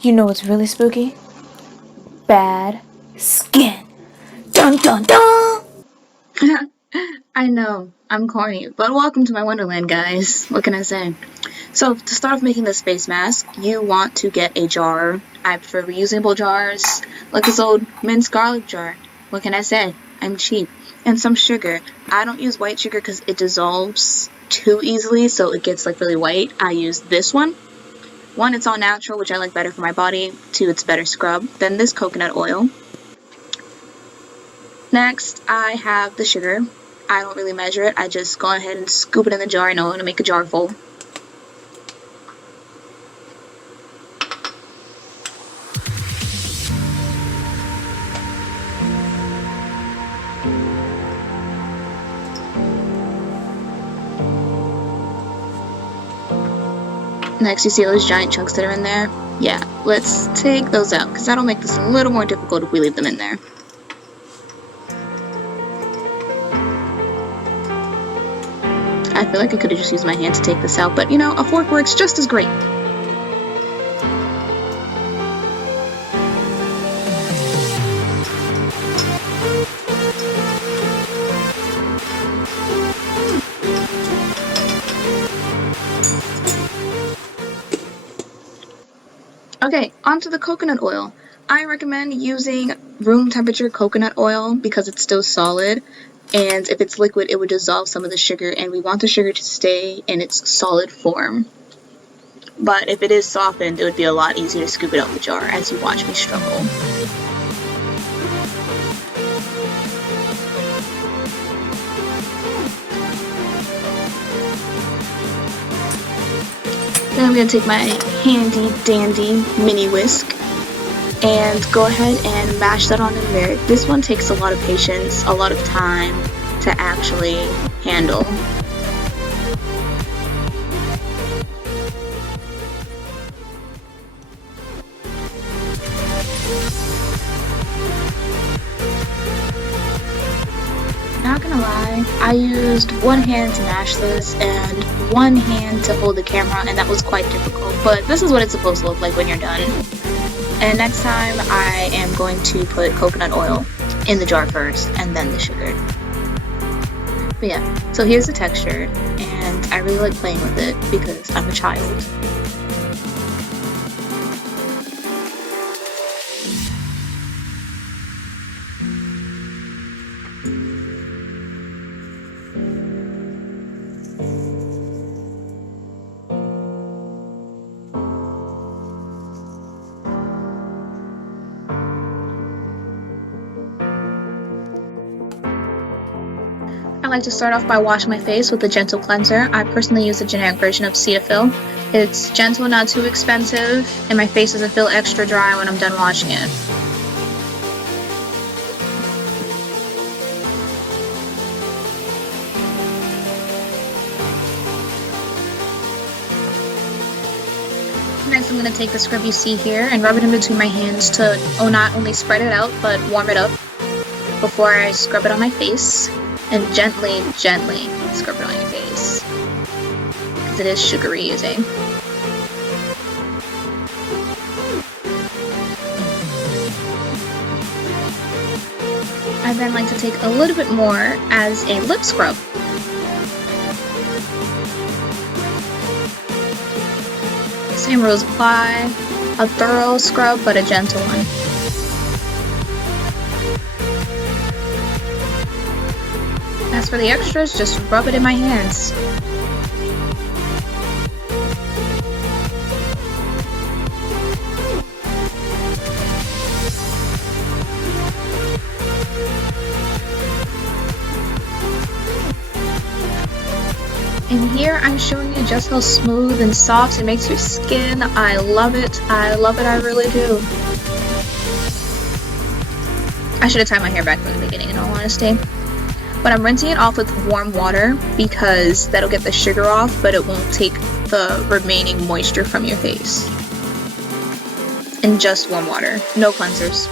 You know what's really spooky? Bad skin. Dun dun dun! I know, I'm corny, but welcome to my wonderland, guys. What can I say? So, to start off making this face mask, you want to get a jar. I prefer reusable jars, like this old minced garlic jar. What can I say? I'm cheap. And some sugar. I don't use white sugar because it dissolves too easily, so it gets like really white. I use this one. One, it's all natural, which I like better for my body. Two, it's better scrub. Then this coconut oil. Next, I have the sugar. I don't really measure it. I just go ahead and scoop it in the jar. I know I'm going to make a jar full. Next, you see those giant chunks that are in there? Yeah, let's take those out, because that'll make this a little more difficult if we leave them in there. I feel like I could have just used my hand to take this out, but you know, a fork works just as great. Okay, onto the coconut oil. I recommend using room temperature coconut oil because it's still solid, and if it's liquid it would dissolve some of the sugar, and we want the sugar to stay in its solid form. But if it is softened, it would be a lot easier to scoop it out of the jar as you watch me struggle. Then I'm going to take my handy dandy mini whisk and go ahead and mash that on in there. This one takes a lot of patience, a lot of time to actually handle. Not gonna lie, I used one hand to mash this and one hand to hold the camera, and that was quite difficult, but this is what it's supposed to look like when you're done. And next time I am going to put coconut oil in the jar first and then the sugar. But yeah, so here's the texture, and I really like playing with it because I'm a child. I like to start off by washing my face with a gentle cleanser. I personally use the generic version of Cetaphil. It's gentle, not too expensive, and my face doesn't feel extra dry when I'm done washing it. Next, I'm going to take the scrub you see here and rub it in between my hands to not only spread it out, but warm it up before I scrub it on my face. And gently, gently scrub it on your face, because it is sugary using. I then like to take a little bit more as a lip scrub. Same rules apply, a thorough scrub but a gentle one. As for the extras, just rub it in my hands. And here I'm showing you just how smooth and soft it makes your skin. I love it. I love it. I really do. I should have tied my hair back from the beginning, in all honesty. But I'm rinsing it off with warm water because that'll get the sugar off, but it won't take the remaining moisture from your face. And just warm water, no cleansers.